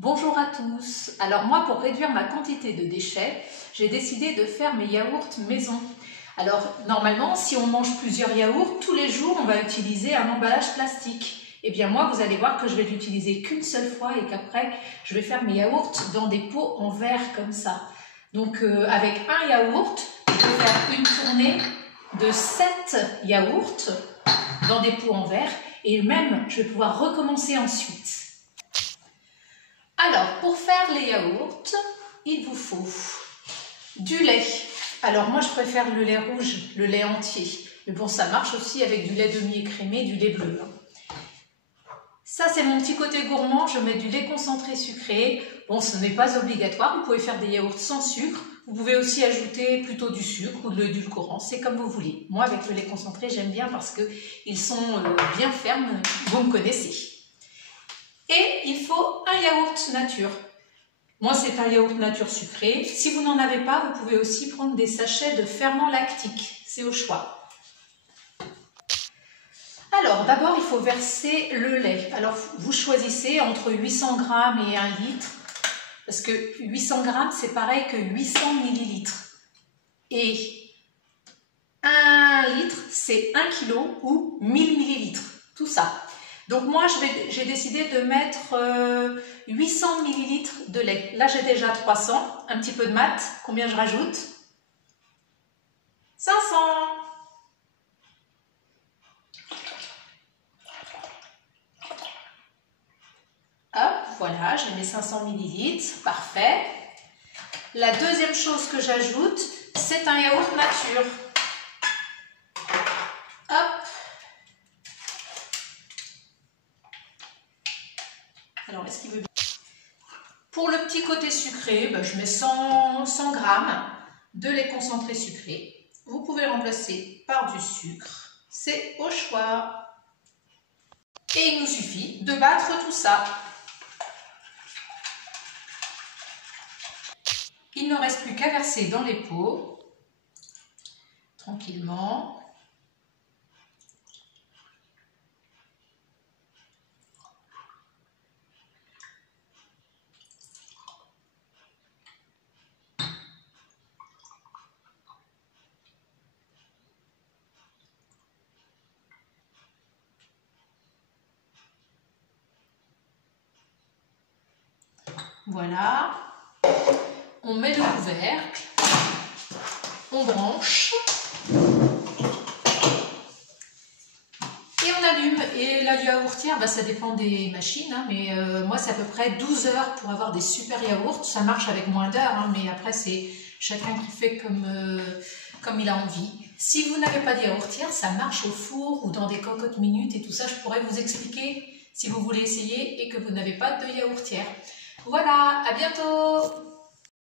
Bonjour à tous. Alors moi, pour réduire ma quantité de déchets, j'ai décidé de faire mes yaourts maison. Alors normalement, si on mange plusieurs yaourts, tous les jours on va utiliser un emballage plastique. Eh bien moi, vous allez voir que je vais l'utiliser qu'une seule fois et qu'après je vais faire mes yaourts dans des pots en verre comme ça. Donc avec un yaourt, je vais faire une tournée de 7 yaourts dans des pots en verre et même je vais pouvoir recommencer ensuite. Alors, pour faire les yaourts, il vous faut du lait. Alors moi, je préfère le lait rouge, le lait entier. Mais bon, ça marche aussi avec du lait demi-écrémé, du lait bleu. Ça, c'est mon petit côté gourmand. Je mets du lait concentré sucré. Bon, ce n'est pas obligatoire. Vous pouvez faire des yaourts sans sucre. Vous pouvez aussi ajouter plutôt du sucre ou de l'édulcorant. C'est comme vous voulez. Moi, avec le lait concentré, j'aime bien parce qu'ils sont bien fermes. Vous me connaissez. Et il faut un yaourt nature. Moi, c'est un yaourt nature sucré. Si vous n'en avez pas, vous pouvez aussi prendre des sachets de ferment lactique. C'est au choix. Alors, d'abord, il faut verser le lait. Alors, vous choisissez entre 800 g et 1 litre. Parce que 800 g, c'est pareil que 800 ml. Et 1 litre, c'est 1 kg ou 1000 ml. Tout ça. Donc moi, j'ai décidé de mettre 800 ml de lait. Là, j'ai déjà 300. Un petit peu de maths. Combien je rajoute? 500. Hop, voilà, j'ai mes 500 ml. Parfait. La deuxième chose que j'ajoute, c'est un yaourt nature. Hop. Alors, est-ce qu'il veut bien? Pour le petit côté sucré, je mets 100 g de lait concentré sucré. Vous pouvez le remplacer par du sucre. C'est au choix. Et il nous suffit de battre tout ça. Il ne reste plus qu'à verser dans les pots, tranquillement. Voilà, on met le couvercle, on branche et on allume. Et la yaourtière, ça dépend des machines, hein, mais moi c'est à peu près 12 heures pour avoir des super yaourts. Ça marche avec moins d'heures, hein, mais après c'est chacun qui fait comme il a envie. Si vous n'avez pas de yaourtière, ça marche au four ou dans des cocottes minutes et tout ça, je pourrais vous expliquer si vous voulez essayer et que vous n'avez pas de yaourtière. Voilà, à bientôt!